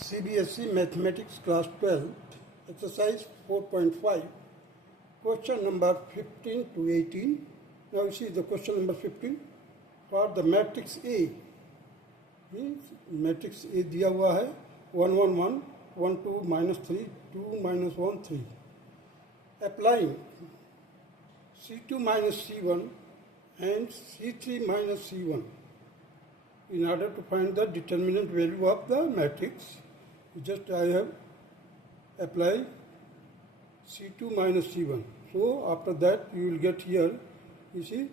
CBSE Mathematics Class 12, Exercise 4.5, question number 15 to 18. Now you see the question number 15 for the matrix A. Means matrix A दिया हुआ है 1 1 1 1 2 minus 3 2 minus 1 3. Applying C2 minus C1 and C3 minus C1 in order to find the determinant value of the matrix. Just I have applied C2 minus C1. So after that you will get here, you see,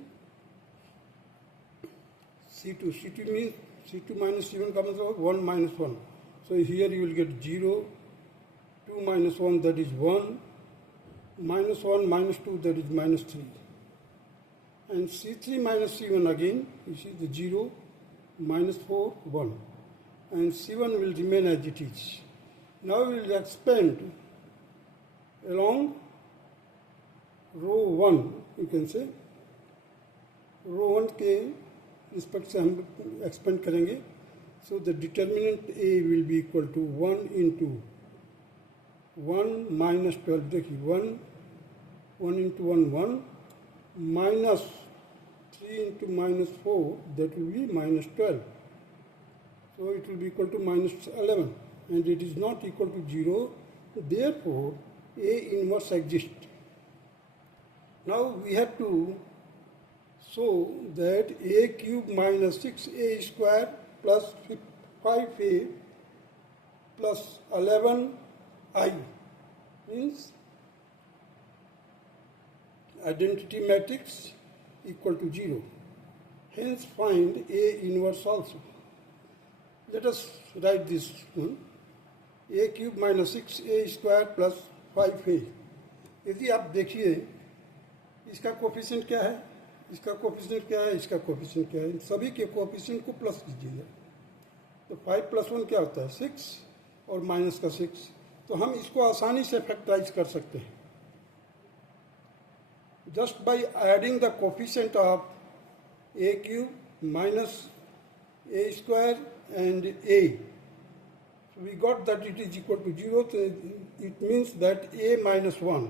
C2 means C2 minus C1 comes out 1 minus 1. So here you will get 0, 2 minus 1 that is 1, minus 1 minus 2 that is minus 3. And C3 minus C1 again, you see the 0, minus 4, 1. And C1 will remain as it is. Now we will expand along row 1, you can say. Row 1 के respect से हम expand करेंगे. So the determinant A will be equal to 1 into 1 minus 12. देखिए 1 into 1 1 minus 3 into minus 4, that will be minus 12. So it will be equal to minus 11, and it is not equal to 0. Therefore, A inverse exists. Now we have to show that A cube minus 6A square plus 5A plus 11I means identity matrix equal to 0. Hence find A inverse also. Let us write this one. A cube minus 6A square plus 5A. यदि आप देखिए इसका coefficient क्या है, इसका coefficient क्या है, इसका कोफिशिएंट क्या है, इन सभी के कोफिशिएंट को प्लस कीजिएगा. तो 5 plus 1 क्या होता है 6 और माइनस का 6. तो हम इसको आसानी से फैक्टराइज कर सकते हैं just by adding the coefficient of A cube minus A square and A. So we got that it is equal to 0. So it means that A minus 1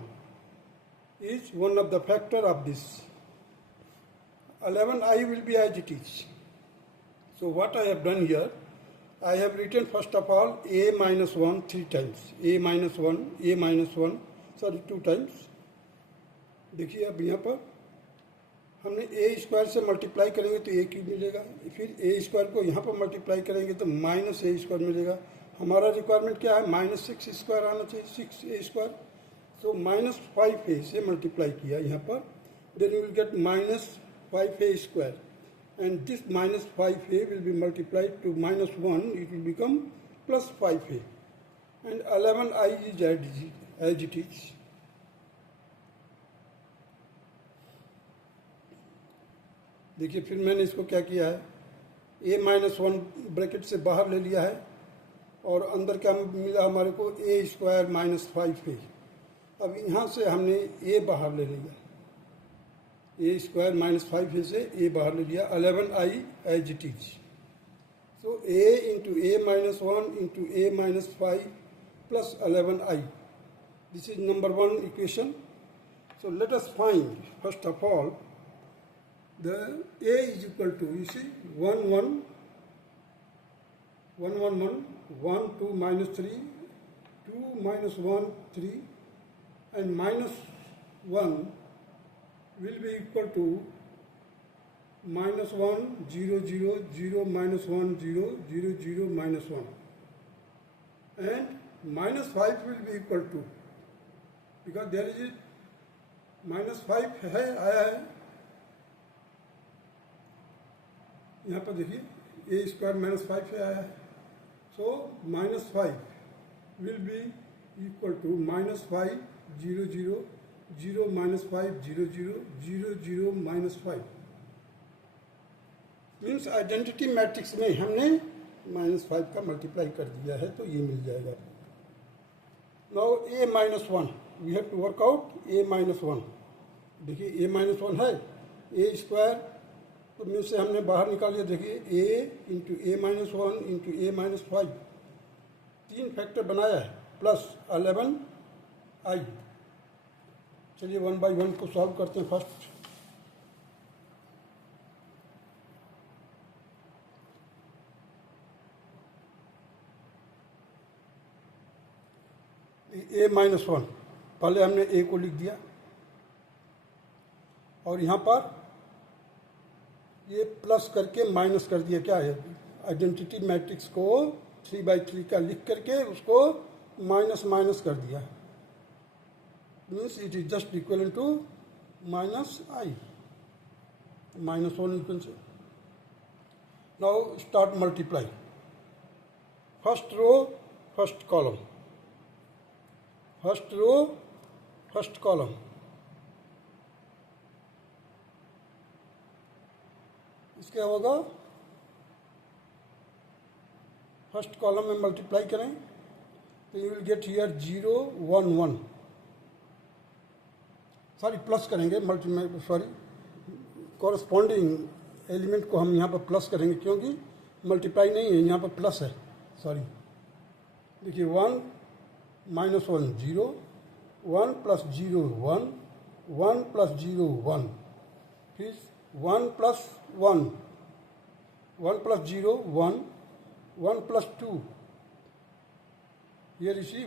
is one of the factor of this. 11I will be as it is. So what I have done here, I have written first of all A minus 1 3 times. A minus 1, sorry 2 times. देखिए अब यहाँ पर हमने ए square से multiply करेंगे तो ए cube मिलेगा, फिर ए स्क्वायर को यहाँ पर मल्टीप्लाई करेंगे तो माइनस ए स्क्वायर मिलेगा. हमारा रिक्वायरमेंट क्या है, माइनस 6 स्क्वायर आना चाहिए, 6 ए स्क्वायर. तो माइनस 5 ए से मल्टीप्लाई किया यहाँ पर, then you will get minus 5 a square, and this minus 5 a will be multiplied to minus 1, it will become plus 5 a, and 11I is as it is. देखिए फिर मैंने इसको क्या किया है, a माइनस 1 ब्रैकेट से बाहर ले लिया है और अंदर क्या मिला हमारे को a स्क्वायर माइनस 5a. अब यहाँ से हमने a बाहर ले लिया, a स्क्वायर माइनस 5a से a बाहर ले लिया, 11I as it is. So a into a minus 1 into a minus 5 plus 11I. This is number 1 equation. So let us find first of all the A is equal to, you see, 1 1 1 1 1 1 2 minus 3 2 minus 1 3, and minus 1 will be equal to minus 1 0 0 0 minus 1 0 0 0 minus 1, and minus 5 will be equal to, because there is minus 5 है आया है यहाँ पर देखिए, ए square minus 5 से आया है. So minus 5 will be equal to minus 5 0 0 0 minus 5 0 0 0 0 minus 5. Means identity matrix में हमने माइनस 5 का मल्टीप्लाई कर दिया है, तो ये मिल जाएगा. Now A minus 1, we have to work out A minus 1. देखिए ए माइनस 1 है, ए स्क्वायर तो में से हमने बाहर निकाल लिया. देखिए a into A minus 1 into A minus 5, factor बनाया है प्लस 11i। चलिए 1 by 1 को सॉल्व करते हैं फर्स्ट। a माइनस 1, पहले हमने a को लिख दिया और यहाँ पर ये प्लस करके माइनस कर दिया। क्या है, आइडेंटिटी मैट्रिक्स को 3/3 का लिख करके उसको माइनस माइनस कर दिया, means it is just equal to minus I, minus 1 equal से। Now start multiply, first row first column, first row first column. इसके होगा फर्स्ट कॉलम में मल्टीप्लाई करें तो you will get here 0 1 1, sorry plus करेंगे, corresponding element को हम यहाँ पर प्लस करेंगे क्योंकि मल्टीप्लाई नहीं है, यहाँ पर प्लस है, सॉरी। देखिए 1 माइनस 1 0, 1 प्लस 0 1, 1 प्लस 0 1, फिर 1 plus 1, 1 plus 0 1, 1 plus 2, here you see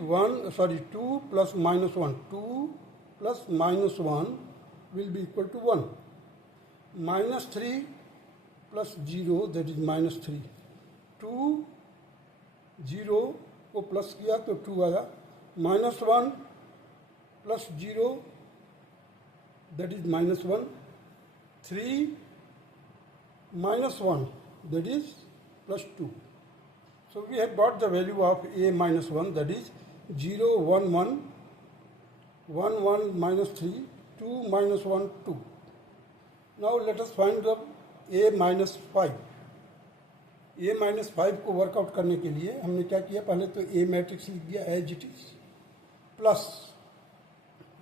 2 plus minus 1, 2 plus minus 1 will be equal to 1, minus 3 plus 0 that is minus 3, 2 0 को प्लस किया तो 2 आया, minus 1 plus 0 that is minus 1, 3 minus 1 that is plus 2. So we have got the value of a minus 1, that is 0 1 1, 1 1 minus 3, 2 minus 1 2. Now let us find the a minus 5. a minus 5 को workout करने के लिए हमने क्या किया, पहले तो a matrix लिख दिया as it is, plus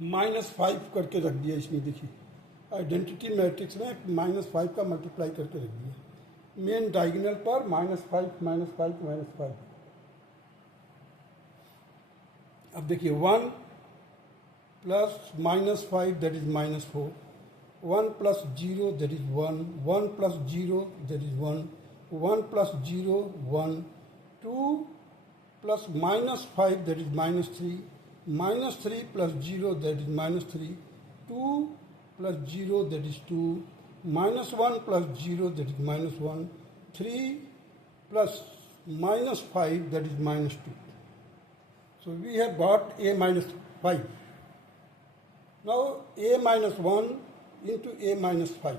minus 5 करके रख दिया। इसमें देखिए आइडेंटिटी मैट्रिक्स में माइनस 5 का मल्टीप्लाई करके रख दिया, मेन डायगोनल पर माइनस 5 माइनस 5 माइनस 5। अब देखिए 1 plus minus 5 that is minus 4, 1 plus 0 that is 1, 1 plus 0 that is 1, 1 plus 0 1, 2 plus minus 5 that is minus 3, minus 3 plus 0 that is minus 3, 2 plus 0 that is 2, minus 1 plus 0 that is minus 1, 3 plus minus 5 that is minus 2. So we have got a minus 5. Now a minus 1 into a minus 5,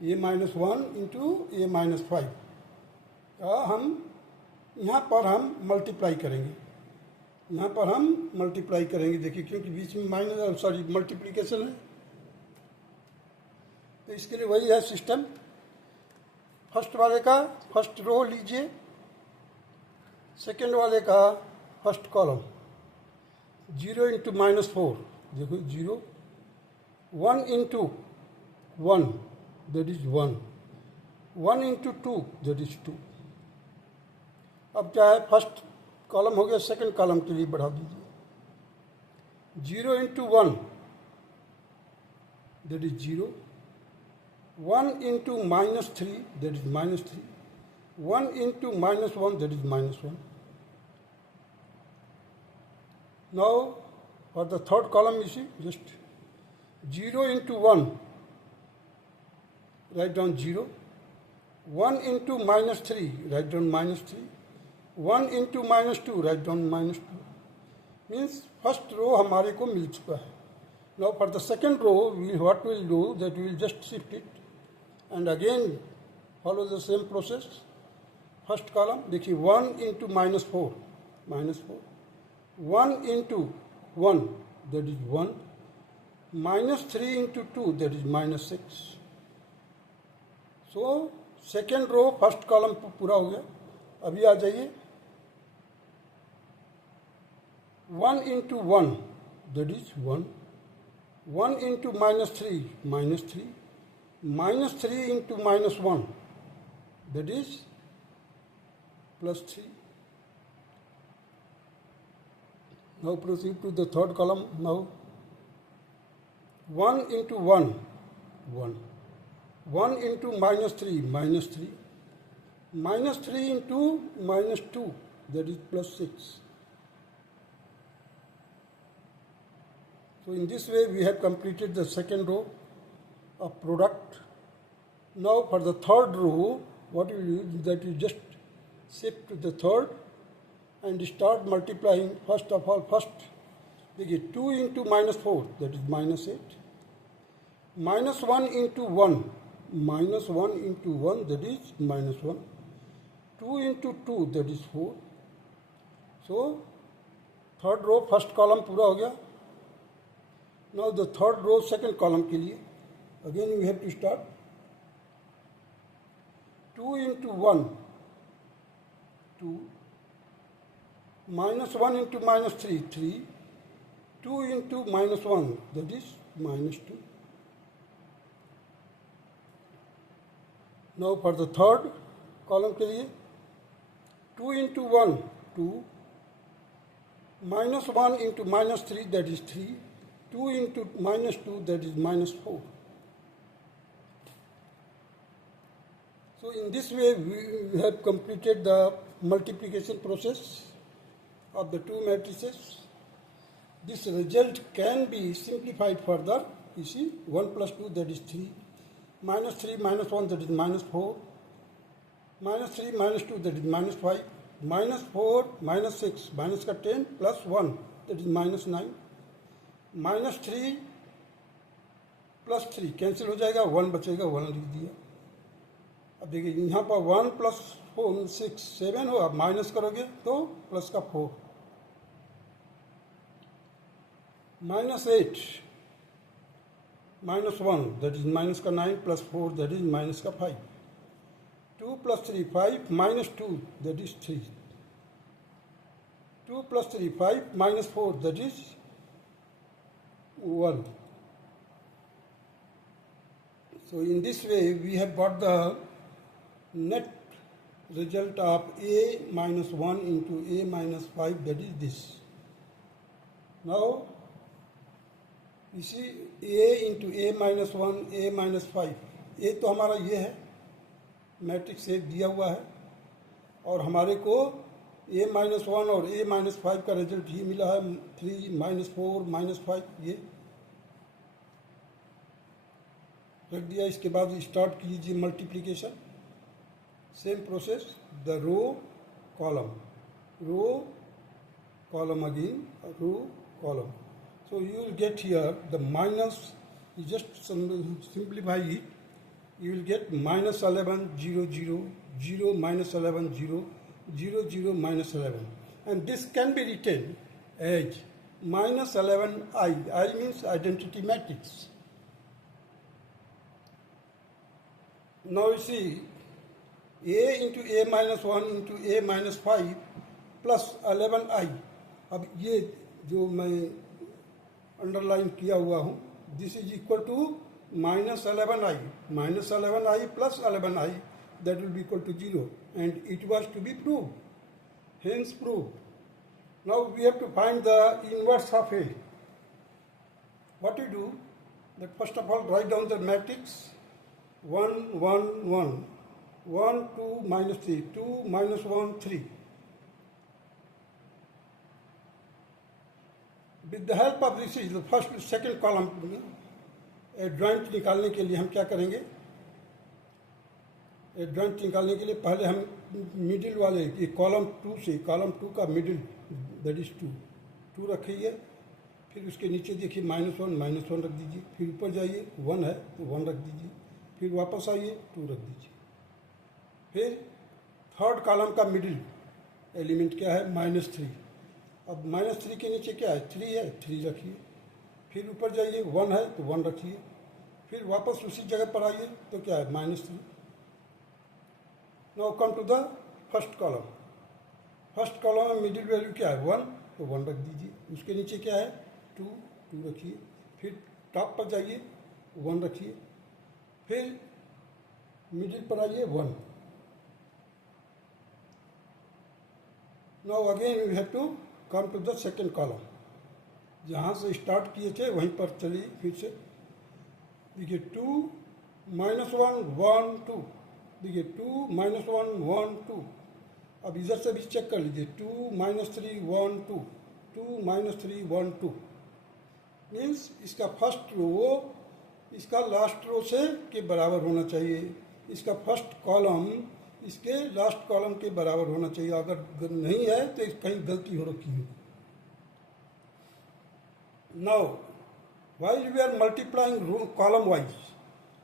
a minus 1 into a minus 5 का हम यहाँ पर हम multiply करेंगे, यहाँ पर हम multiply करेंगे। देखिए क्योंकि बीच में माइनस मल्टीप्लिकेशन है, तो इसके लिए वही है सिस्टम। फर्स्ट वाले का फर्स्ट रो लीजिए, सेकेंड वाले का फर्स्ट कॉलम, 0 इंटू माइनस 4, देखो 0, 1 into 1 that is 1, 1 into 2 that is 2। अब क्या है, फर्स्ट कॉलम हो गया, सेकंड कॉलम के लिए बढ़ा दीजिए, 0 into 1 that is 0, 1 into minus 3 that is minus 3, 1 into minus 1 that is minus 1। Now for the third column you see just 0 into 1, write down 0, 1 into minus 3, write down minus 3, 1 into minus 2, write down minus 2, means first row हमारे को मिल चुका है। Now for the second row what we will do that we will just shift it and again follow the same process। first column देखिए 1 into minus 4, minus 4, 1 into 1 that is 1, minus 3 into 2 that is minus 6। So second row first column पूरा हो गया। अभी आ जाइए 1 into 1 that is 1, 1 into minus 3 minus 3, minus 3 into minus 1 that is plus 3, Now proceed to the third column. Now 1 into 1, 1. 1 into minus 3, minus 3. Minus 3 into minus 2, that is plus 6. So in this way we have completed the second row of product. Now for the third row, what you do is that you just shift to the third and start multiplying. First of all, we get 2 into minus 4, that is minus 8. Minus 1 into 1, minus 1 into 1, that is minus 1. 2 into 2, that is 4. So third row first column पूरा हो गया. Now the third row second column के लिए again we have to start. 2 into 1, 2. Minus 1 into minus 3, 3. 2 into minus 1, that is minus 2. Now for the third column के लिए 2 into 1, 2. Minus 1 into minus 3, that is 3. 2 into minus 2, that is minus 4. So in this way we have completed the multiplication process of the two matrices. This result can be simplified further. You see, 1 plus 2, that is 3. Minus 3 minus 1, that is minus 4. Minus 3 minus 2, that is minus 5. Minus 4 minus 6, minus का 10 plus 1, that is minus 9. Minus 3 plus 3 cancel हो जाएगा, 1 बचेगा, 1 लिख दिया. अब देखिए यहाँ पर 1 प्लस 4 6 7 हो, अब माइनस करोगे तो प्लस का 4. Minus 8 minus 1, that is minus का 9 plus 4, that is minus का 5. 2 plus 3 5 minus 2, that is 3. 2 plus 3 5 minus 4, that is 1. So in this way we have got the net result of a minus 1 into a minus 5, that is this. Now you see a into a minus 1, a minus 5. a तो हमारा ये है, matrix एक दिया हुआ है, और हमारे को a माइनस 1 और a माइनस 5 का रिजल्ट ही मिला है, 3 माइनस 4 माइनस 5. ये रख दिया. इसके बाद स्टार्ट कीजिए multiplication. Same process, the row column again, row column. So you will get here the minus, you just simplify it, you will get minus 11 0 0 0 minus 11 0 0 0 minus 11, and this can be written as minus 11 I means identity matrix. Now you see a into a minus 1 into a minus 5 plus 11 I. अब ये जो मैं underline किया हुआ हूँ, this is equal to minus 11i. Minus 11i plus 11i, that will be equal to 0, and it was to be proved. Hence proved. Now we have to find the inverse of a. What you do, that first of all write down the matrix 1 1 1 1 2 minus 3 2 minus 1 3. With the help of this is the first second column, adjoint निकालने के लिए हम क्या करेंगे? Adjoint निकालने के लिए पहले हम मिडिल वाले कॉलम 2 से, कॉलम 2 का मिडिल दैट इज 2 रखिए. फिर उसके नीचे देखिए -1 -1 रख दीजिए. फिर ऊपर जाइए 1 है तो 1 रख दीजिए. फिर वापस आइए 2 रख दीजिए. फिर थर्ड कॉलम का मिडिल एलिमेंट क्या है? -3. अब -3 के नीचे क्या है? 3 है, 3 रखिए. फिर ऊपर जाइए 1 है तो 1 रखिए. फिर वापस उसी जगह पर आइए तो क्या है? -3. Now come to the first column. First column में मिडिल वैल्यू क्या है? 1, तो 1 रख दीजिए. उसके नीचे क्या है? 2 रखिए. फिर टॉप पर जाइए 1 रखिए. फिर मिडिल पर आइए 1. Now again you have to come to the second column, जहाँ से स्टार्ट किए थे वहीं पर चलिए फिर से। देखिए 2 -1 1 2, देखिए 2 -1 1 2। अब इधर से भी चेक कर लीजिए 2 -3 1 2, 2 -3 1 2। मीन्स इसका फर्स्ट रो इसका लास्ट रो से के बराबर होना चाहिए, इसका फर्स्ट कॉलम इसके लास्ट कॉलम के बराबर होना चाहिए। अगर नहीं है तो कहीं गलती हो रखी है। Now while we are multiplying column wise,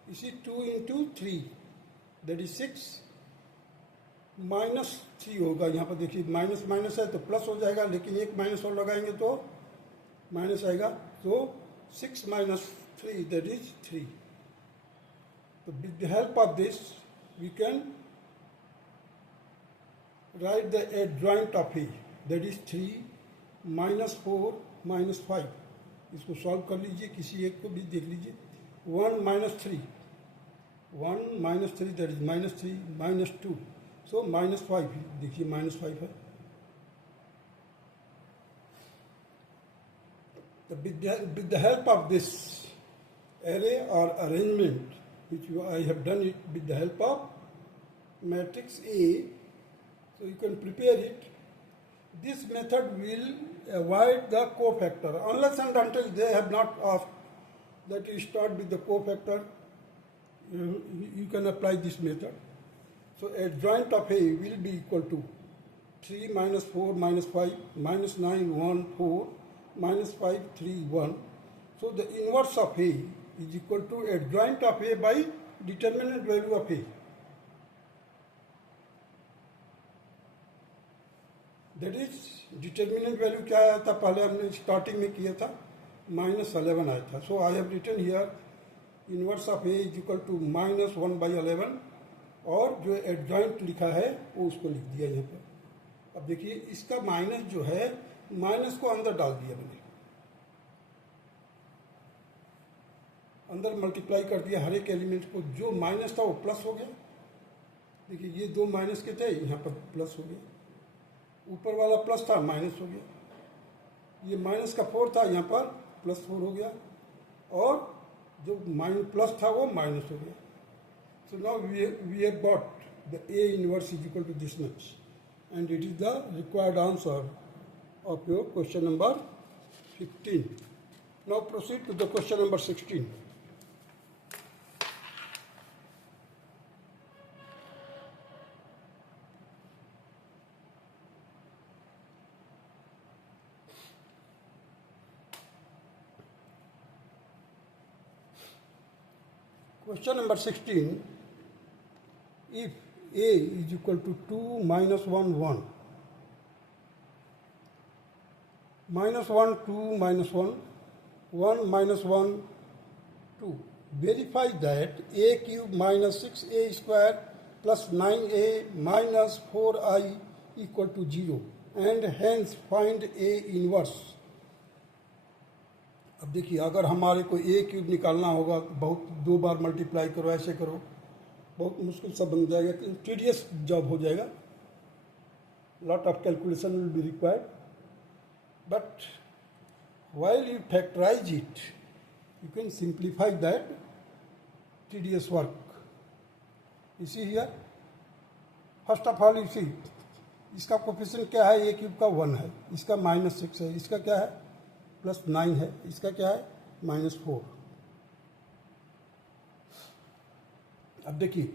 you see 2 into 3 that is 6 -3 होगा। यहाँ पर देखिए माइनस माइनस है तो प्लस हो जाएगा, लेकिन एक माइनस और लगाएंगे तो माइनस आएगा। तो 6 - 3 that is 3. So with the help of this we can write the adjoint of A, that is 3 -4 -5. इसको सॉल्व कर लीजिए, किसी एक को भी देख लीजिए। 1 -3, 1 -3 that is -3 -2, so -5, देखिए -5 है। So with the help of this array or arrangement, which I have done it with the help of matrix A, so you can prepare it. This method will avoid the cofactor unless and until they have not asked that you start with the cofactor. You can apply this method. So adjoint of A will be equal to 3 -4 -5 -9 1 4 -5 3 1. So the inverse of A is equal to adjoint of A by determinant value of A. That is determinant value क्या आया था, पहले हमने starting में किया था -11 आया था। So I have written here inverse of A is equal to -1/11, और जो एडजॉइंट लिखा है वो उसको लिख दिया यहाँ पर। अब देखिए इसका माइनस जो है, माइनस को अंदर डाल दिया मैंने, अंदर मल्टीप्लाई कर दिया हर एक एलिमेंट को। जो माइनस था वो प्लस हो गया। देखिए ये 2 माइनस के थे, यहाँ पर प्लस हो गया। ऊपर वाला प्लस था, माइनस हो गया। ये माइनस का 4 था, यहाँ पर +4 हो गया, और जो माइनस प्लस था वो माइनस हो गया। So now we have got the A inverse is equal to this much, and it is the required answer of your question number 15. Now proceed to the question number 16. Question number 16, if A is equal to 2 - 1 1, -1 2 -1 1 -1 2, verify that A cube minus 6A square plus 9A minus 4I equal to 0, and hence find A inverse. अब देखिए अगर हमारे को ए cube निकालना होगा, बहुत 2 बार multiply करो, ऐसे करो, बहुत मुश्किल सा बन जाएगा, टीडियस जॉब हो जाएगा। Lot of calculation will be required, but while you factorize it you can simplify that tedious work. You see here, first of all you see इसका कोफिशिएंट क्या है, ए क्यूब का 1 है, इसका -6 है, इसका क्या है +9 है, इसका क्या है -4। अब देखिए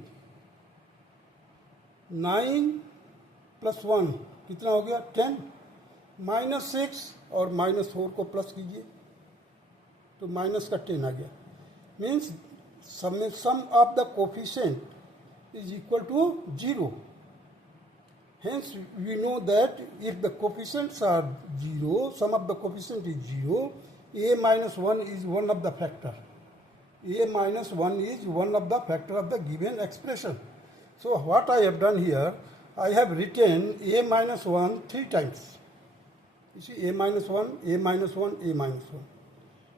9 + 1 कितना हो गया 10, -6 और -4 को प्लस कीजिए तो माइनस का 10 आ गया। Means sum of the coefficient is equal to 0. Hence we know that if the coefficients are 0, sum of the coefficient is 0, A minus 1 is one of the factor. A minus 1 is one of the factor of the given expression. So what I have done here, I have written A minus 1 3 times. You see A minus 1, A minus 1, A minus 1.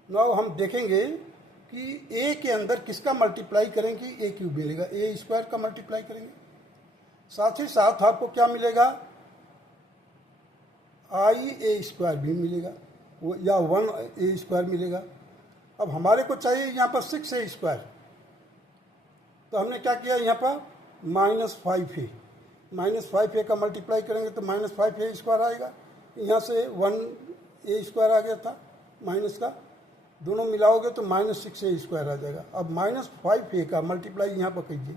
Now हम देखेंगे कि A के अंदर किसका multiply करेंगे, A cube मिलेगा, A square का multiply करेंगे। साथ ही साथ आपको क्या मिलेगा, आई ए स्क्वायर भी मिलेगा वो, या 1 ए स्क्वायर मिलेगा। अब हमारे को चाहिए यहाँ पर 6 ए स्क्वायर, तो हमने क्या किया यहाँ पर -5 ए, -5 ए का मल्टीप्लाई करेंगे तो -5 ए स्क्वायर आएगा। यहाँ से 1 ए स्क्वायर आ गया था माइनस का, दोनों मिलाओगे तो -6 ए स्क्वायर आ जाएगा। अब -5 ए का मल्टीप्लाई यहाँ पर कीजिए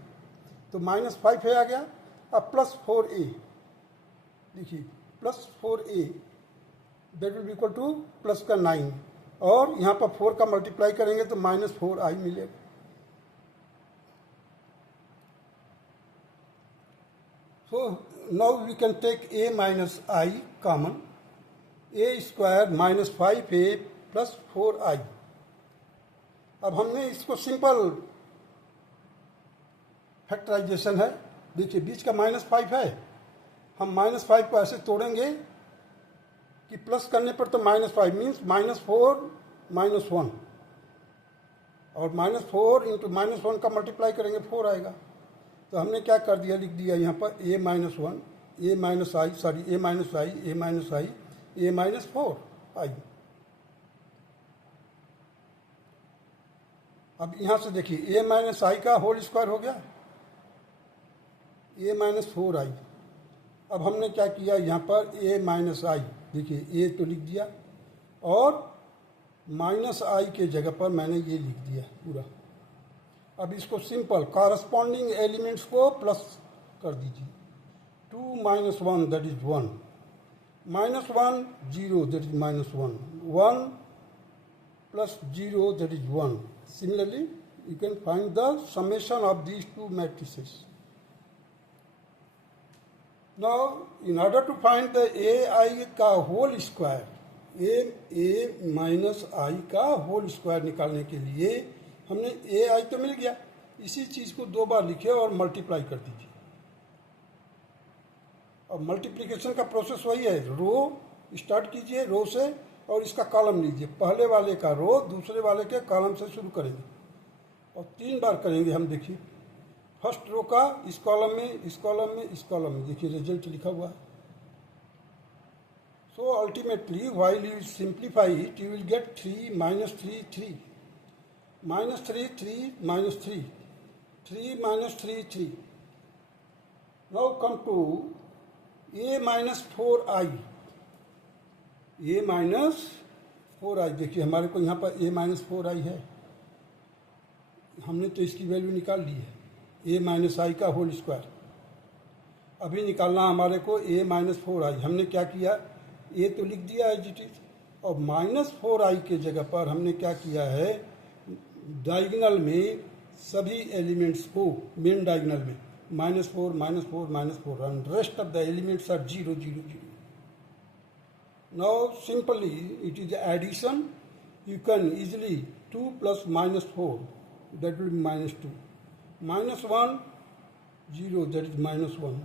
तो -5 ए आ गया। अब +4 ए, देखिए +4 A that will be equal to plus का 9, और यहाँ पर 4 का मल्टीप्लाई करेंगे तो -4 आई मिलेगा। So now we can take a minus I common, a square -5a plus 4i। अब हमने इसको सिंपल फैक्टराइजेशन है, देखिए बीच का -5 है, हम -5 को ऐसे तोड़ेंगे कि प्लस करने पर तो -5 मीन्स -4 -1, और -4 इंटू -1 का मल्टीप्लाई करेंगे 4 आएगा। तो हमने क्या कर दिया, लिख दिया यहाँ पर a -1 a -i sorry a -i a -4 i। अब यहाँ से देखिए a -i का होल स्क्वायर हो गया, a -4i। अब हमने क्या किया यहाँ पर a -i, देखिए a तो लिख दिया और -i के जगह पर मैंने ये लिख दिया पूरा। अब इसको सिंपल कॉरस्पॉन्डिंग एलिमेंट्स को प्लस कर दीजिए। 2 - 1 that is 1, -1 0 that is -1, 1 plus 0 that is 1. Similarly, you can find the summation of these two matrices. Now, in order to find the ai का होल स्क्वायर, a माइनस आई का whole square निकालने के लिए हमने ए आई तो मिल गया, इसी चीज को 2 बार लिखे और मल्टीप्लाई कर दीजिए। अब मल्टीप्लिकेशन का प्रोसेस वही है, रो स्टार्ट कीजिए रो से और इसका कॉलम लीजिए, पहले वाले का रो दूसरे वाले के कॉलम से शुरू करेंगे और 3 बार करेंगे हम। देखिए फर्स्ट रो का इस कॉलम में, इस कॉलम में, इस कॉलम में, देखिए रिजल्ट लिखा हुआ है। So ultimately while you simplify it you will gate 3 - 3 3 -3 3 -3 3 -3 3। Now come to a -4i, a -4i। देखिए हमारे को यहाँ पर a -4i है, हमने तो इसकी वैल्यू निकाल ली है, a - i का होल स्क्वायर। अभी निकालना हमारे को a -4i। हमने क्या किया, a तो लिख दिया है जिट इज, और -4i के जगह पर हमने क्या किया है, डायगोनल में सभी एलिमेंट्स को, मेन डायगोनल में -4 -4 -4 and rest of the elements are 0 0 0। Now simply it is addition, you can easily 2 plus -4 that will be -2, -1 0 that is -1,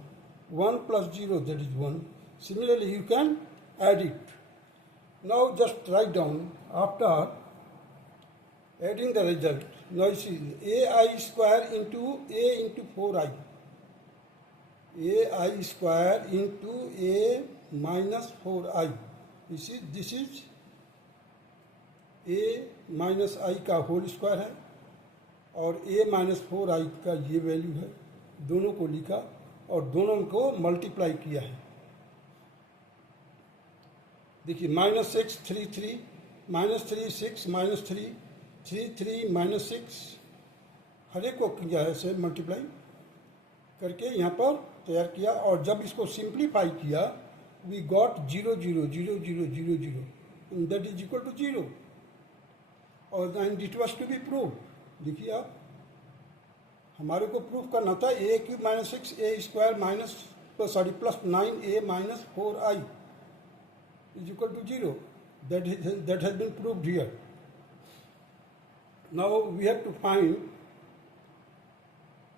1 plus 0 that is 1. Similarly you can add it. Now just write down after adding the result. Now you see ai square into a into 4i, ai square into a minus 4i. You see this is a minus i का whole square है और a minus 4i का ये value है। दोनों को लिखा और दोनों को मल्टीप्लाई किया है। देखिए -6 3 3 -3 6 -3 3 3 -6, हर एक को किया है ऐसे मल्टीप्लाई करके यहाँ पर तैयार किया। और जब इसको सिंप्लीफाई किया we got 0 0 0 0 0 0 that is equal to 0 और and it was to be prove. देखिए आप, हमारे को प्रूव करना था a³ - 6 a square plus 9a - 4i is equal to 0. That has been proved here. Now we have to find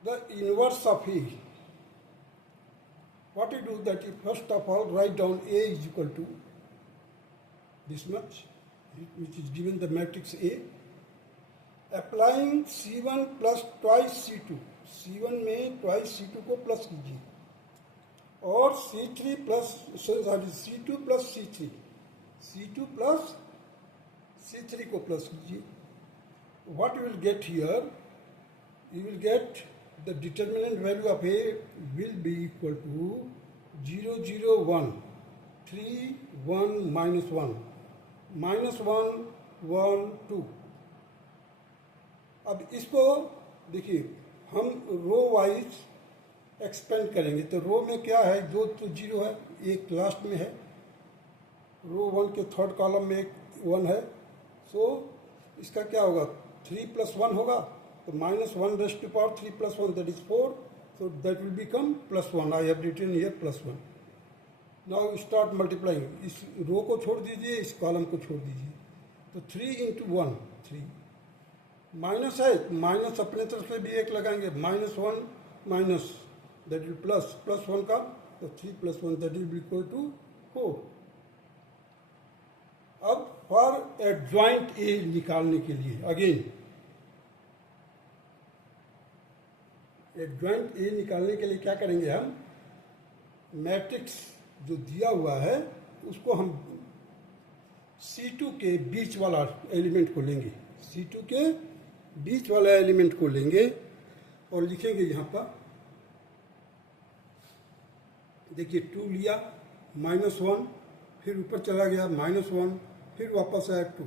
the inverse of a. What you do that you first of all write down a is equal to this much, which is given the matrix A. Applying C1 plus twice C2, C1 में twice C2 को plus कीजिए और C3 plus sorry C2 plus C3, C2 plus C3 को plus कीजिए. What you will get here? You will get the determinant value of A will be equal to 0, 0, 1, 3, 1, minus 1, minus 1, 1, 2. अब इसको देखिए हम row wise expand करेंगे. तो रो में क्या है, दो तो जीरो है, एक लास्ट में है. रो 1 के थर्ड कॉलम में एक 1 है. सो इसका क्या होगा, 3 प्लस 1 होगा. तो minus 1 raised to power 3 plus 1 that is 4. So that will become plus 1. I have written here plus 1. Now start multiplying. इस रो को छोड़ दीजिए, इस कॉलम को छोड़ दीजिए. तो 3 इंटू 1 3. माइनस है, माइनस अपने तरफ से भी एक लगाएंगे. Minus 1 minus that will plus, plus 1 का. तो 3 plus 1 that will equal to 4. अब फॉर एडजॉइंट ए निकालने के लिए अगेन एडजॉइंट ए निकालने के लिए क्या करेंगे, हम मैट्रिक्स जो दिया हुआ है उसको हम C2 के बीच वाला एलिमेंट को लेंगे. C2 के बीच वाला एलिमेंट को लेंगे और लिखेंगे यहाँ पर. देखिए 2 लिया, माइनस 1, फिर ऊपर चला गया माइनस 1, फिर वापस आया 2,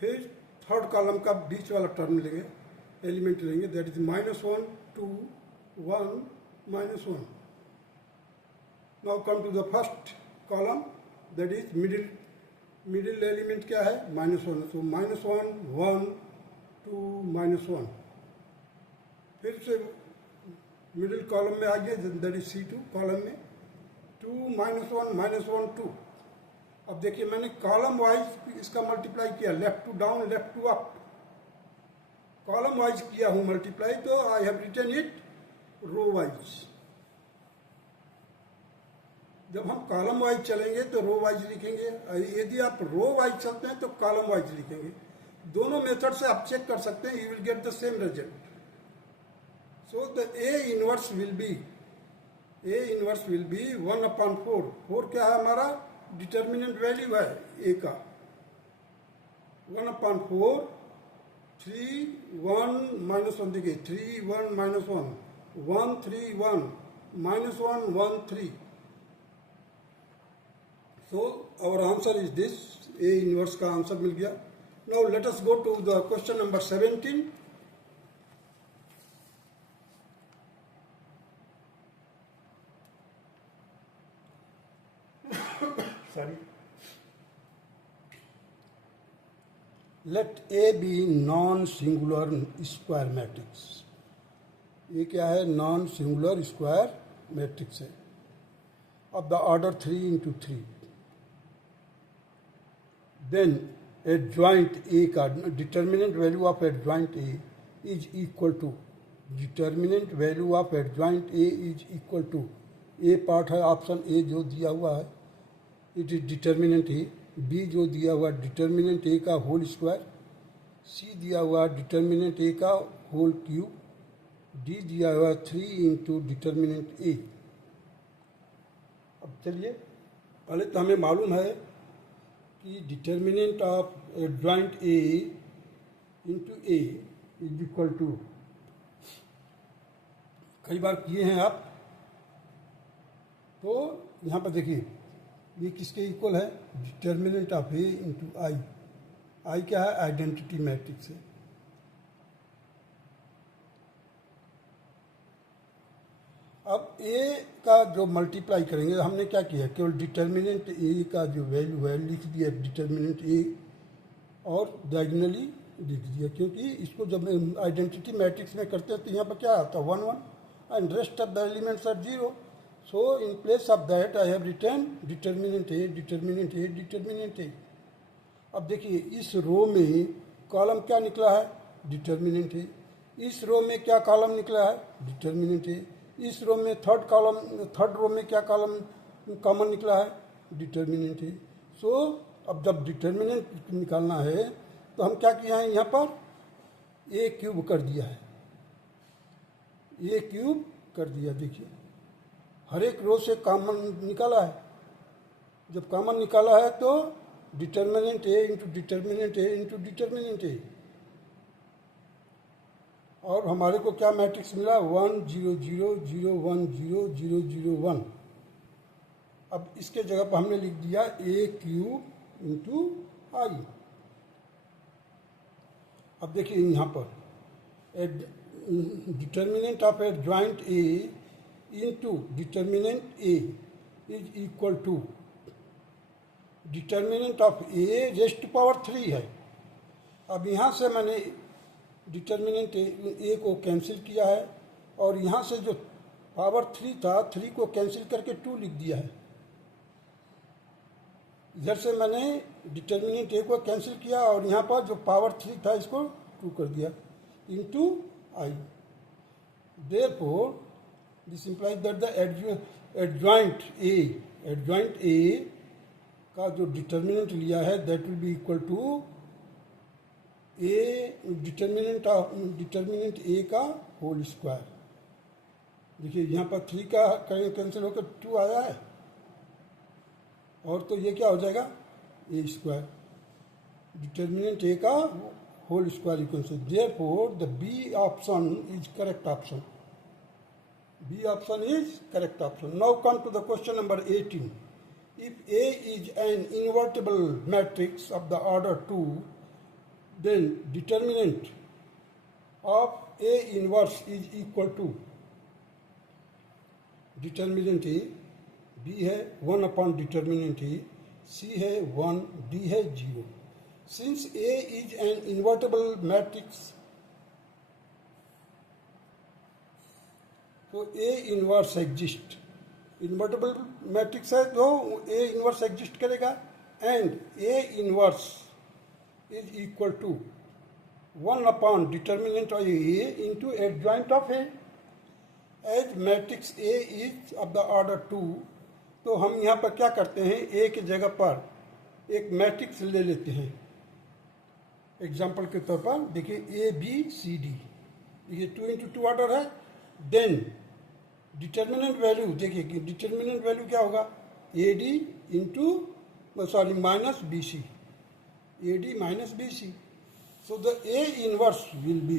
फिर थर्ड कॉलम का बीच वाला टर्म लेंगे, एलिमेंट लेंगे. That is minus 1, 2, 1, minus 1. Now come to the first column, that is middle element क्या है, माइनस 1. So minus 1, 1, 2, minus 1. फिर से मिडिल कॉलम में आ गया, दैट इज C2 कॉलम में 2, माइनस 1, माइनस 1, 2. अब देखिए मैंने कॉलम वाइज इसका मल्टीप्लाई किया, left to down, left to up, column wise किया हूं मल्टीप्लाई. तो I have written it row wise. जब हम कॉलम वाइज चलेंगे तो रो वाइज लिखेंगे. यदि आप रो वाइज चलते हैं तो कॉलम वाइज लिखेंगे. दोनों मेथड से आप चेक कर सकते हैं, you will get the same result. So the A inverse will B 1/4. 4 क्या है हमारा, डिटर्मिनेंट वैल्यू है ए का. 1/4, 3, 1, माइनस 1. देखिए 3, 1, minus 1, 1, 3, 1, minus 1, 1, 3. So our answer is this. A inverse का आंसर मिल गया. Now let us go to the question number 17. Sorry. Let A be non-singular square matrix. ये क्या है, non-singular square matrix है of the order 3 into 3. Then adjoint A का determinant value of adjoint A is equal to, determinant value of adjoint A is equal to, A part है option A जो दिया हुआ है, it is determinant A. B जो दिया हुआ determinant A का होल स्क्वायर. सी दिया हुआ डिटर्मिनेंट ए का होल क्यूब. डी दिया हुआ 3 इंटू डिटर्मिनेंट ए. अब चलिए पहले तो हमें मालूम है कि determinant of adjoint A into A is equal to, कई बार किए हैं आप. तो यहाँ पर देखिए ये किसके इक्वल है, डिटर्मिनेंट ऑफ ए इंटू आई. आई क्या है, आइडेंटिटी मैट्रिक्स है. अब ए का जो मल्टीप्लाई करेंगे, हमने क्या किया, केवल डिटर्मिनेंट ए का जो वैल्यू है लिख दिया, डिटर्मिनेंट ए, और डायगोनली लिख दिया. क्योंकि इसको जब आइडेंटिटी मैट्रिक्स में करते हैं तो यहाँ पर क्या आता है, 1, 1 and rest of the elements are 0. So in place of that I have written determinant A, determinant A, determinant A. अब देखिए इस रो में कॉलम क्या निकला है, डिटर्मिनेंट ए. इस रो में क्या कॉलम निकला है, डिटर्मिनेंट ए. इस रो में थर्ड रो में क्या कॉलम कॉमन निकला है, डिटर्मिनेंट ए. सो अब जब डिटर्मिनेंट निकालना है तो हम क्या किया है, यहाँ पर ए क्यूब कर दिया है, ए क्यूब कर दिया. देखिए हर एक रो से कॉमन निकाला है। जब कॉमन निकाला है तो डिटर्मिनेंट ए इंटू डिटर्मिनेंट ए इंटू डिटर्मिनेंट ए, और हमारे को क्या मैट्रिक्स मिला, 1 0 0 0 1 0 0 0 1। अब इसके जगह पर हमने लिख दिया ए क्यूब इंटू आई। अब देखिए यहाँ पर determinant of adjoint A into determinant A is equal to determinant of A raise to power 3 है। अब यहाँ से मैंने डिटर्मिनेंट ए को कैंसिल किया है और यहाँ से जो पावर 3 था 3 को कैंसिल करके 2 लिख दिया है। इधर से मैंने डिटर्मिनेंट ए को कैंसिल किया और यहाँ पर जो पावर 3 था इसको 2 कर दिया into I. Therefore this implies that the adjoint A का जो डिटर्मिनेंट लिया है that will be equal to A determinant A का होल स्क्वायर। देखिए यहाँ पर 3 का कैंसिल होकर 2 आया है और तो ये क्या हो जाएगा ए स्क्वायर, डिटर्मिनेंट ए का होल स्क्वायर इक्वल से। Therefore the B option is correct option. B option is correct option. Now come to the question number 18. If A is an invertible matrix of the order 2, then determinant of A inverse is equal to determinant A, B है 1 upon determinant A, C है 1, D है 0. Since A is an invertible matrix, तो A inverse exist. Invertible matrix है तो A inverse exist करेगा and A inverse is equal to 1 upon determinant of A into adjoint of A. As matrix A is of the order 2, तो हम यहाँ पर क्या करते हैं, ए के जगह पर एक मैट्रिक्स ले लेते हैं। एग्जाम्पल के तौर पर देखिए ए बी सी डी, देखिए 2 इंटू 2 ऑर्डर है। देन डिटर्मिनेंट वैल्यू देखिए कि डिटर्मिनेंट वैल्यू क्या होगा, A D into sorry minus B C, A D minus B C. So the A inverse will be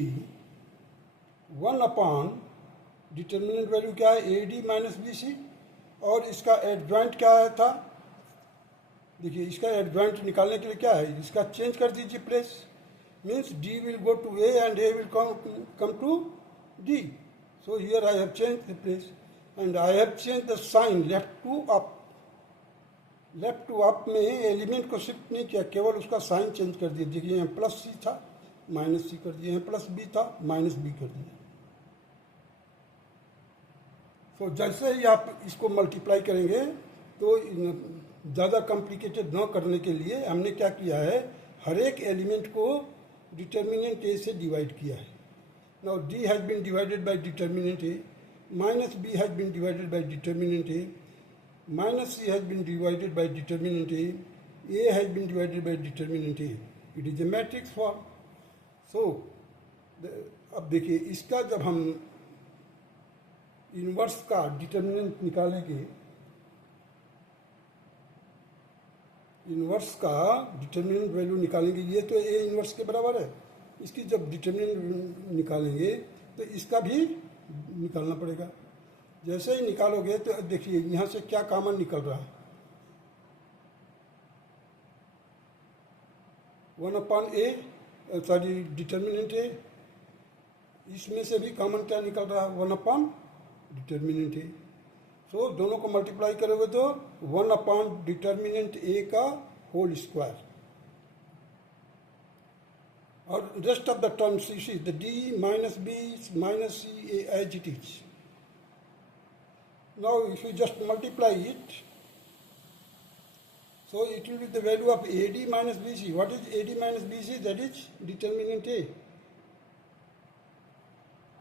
1 upon determinant value क्या है, A D minus B C, और इसका adjoint क्या है था, देखिए इसका एडजॉइंट निकालने के लिए क्या है, इसका चेंज कर दीजिए place, means D will go to A and A will come to D. So here I have changed the place and I have changed the sign left to up. Left to up में element को shift नहीं किया, केवल उसका sign change कर दिया। देखिए यहाँ प्लस सी था माइनस सी कर दिया, यहाँ प्लस बी था माइनस बी कर दिया। तो जैसे ही आप इसको मल्टीप्लाई करेंगे तो ज़्यादा कॉम्प्लिकेटेड न करने के लिए हमने क्या किया है, हर एक एलिमेंट को डिटर्मिनेंट ए से डिवाइड किया है। Now D has been divided by determinant A, minus B has been divided by determinant A, minus C has been divided by determinant A has been divided by determinant A. It is a matrix form. So, अब देखिए इसका जब हम inverse का determinant निकालेंगे, inverse का determinant value निकालेंगे, ये तो ए इनवर्स के बराबर है। इसकी जब डिटर्मिनेंट निकालेंगे तो इसका भी निकालना पड़ेगा। जैसे ही निकालोगे तो देखिए यहाँ से क्या कॉमन निकल रहा है, 1 अपॉन ए सॉरी डिटर्मिनेंट ए, इसमें से भी कॉमन क्या निकल रहा है, 1 अपॉन डिटर्मिनेंट ए। सो दोनों को मल्टीप्लाई करोगे तो 1 अपॉन डिटर्मिनेंट ए का होल स्क्वायर, और rest of the terms you see the d minus b minus c as it is. Now if you just multiply it, so it will be the value of ad minus bc. What is ad minus bc? That is determinant a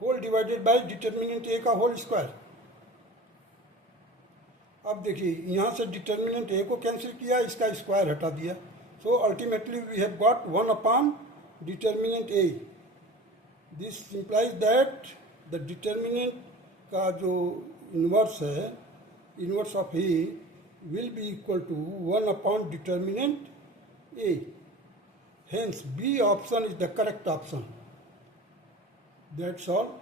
whole divided by determinant a का whole square. अब देखिए यहाँ से determinant ए को cancel किया, इसका square हटा दिया, so ultimately we have got 1 upon determinant A. This implies that the determinant का जो इन्वर्स है inverse of A will be equal to 1 upon determinant A. Hence, B option is the correct option. That's all.